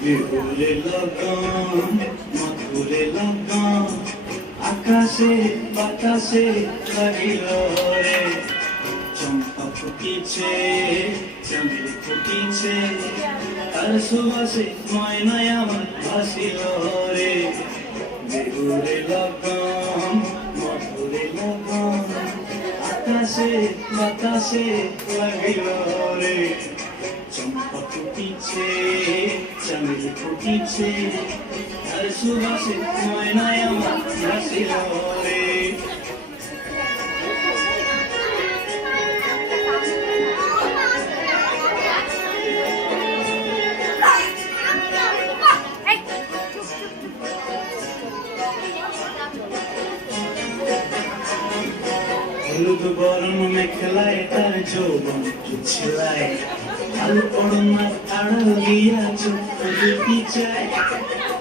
বিহুরে লগন মধুরে লগন আকাশে বাতাসে লাগিল রে চম্পা ফুটিছে চামেলি ফুটিছে তার সুবাসে ময়নায় আমার ভাসিল রে বিহুরে লগন মধুরে লগন আকাশে বাতাসে লাগিল রে চম্পা ফুটিছে চামেলি ফুটিছে আর সুবাসে ময়নায় আমার ভাসিল রে হলুদ বরণ মেখলায় তার যৌবন ছেলায় আলু পড়না আড়াল দিয়া চোখ দুটি চায়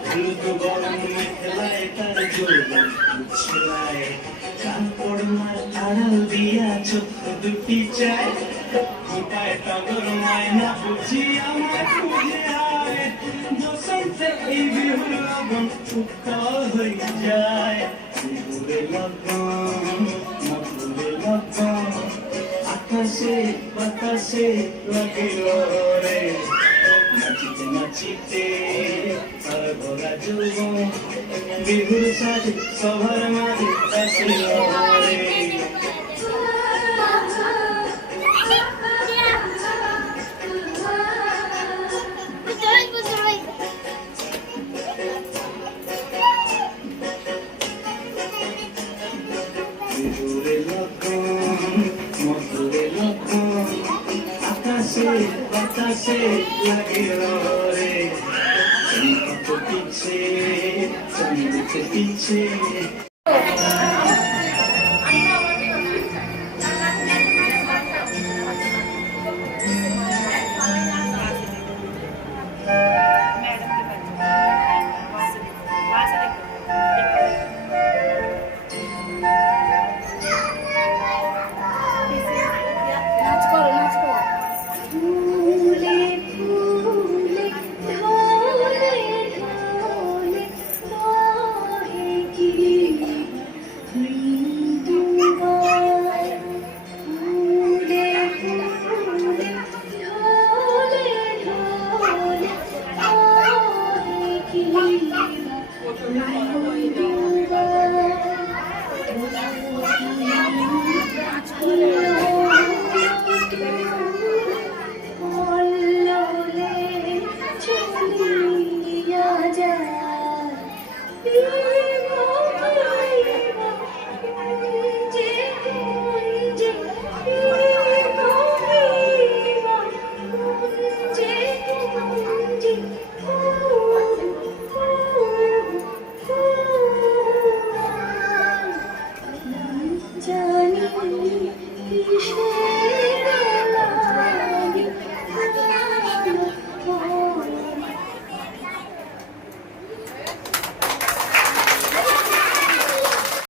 হলুদ বরণ মেখলায় তার যৌবন ছেলায় কান পড়না আড়াল দিয়া চোখ দুটি চায় খোঁটায় টগর মায়না বুঝি আমার খুঁজে আয় বসন্তে এই বিহুর লগন উত্তর হয়ে যায় বিহুরে লগন আকাশে বাতাসে লাগিল রে নাচিতে নাচিতে আর ভরা যৌবন বিহুর সাজে সবার মাঝে আসিল রে বিহুরে লগন মধুরে লগন আকাশে বাতাসে লাগিল রে চম্পা ফুটিছে চামেলি ফুটিছে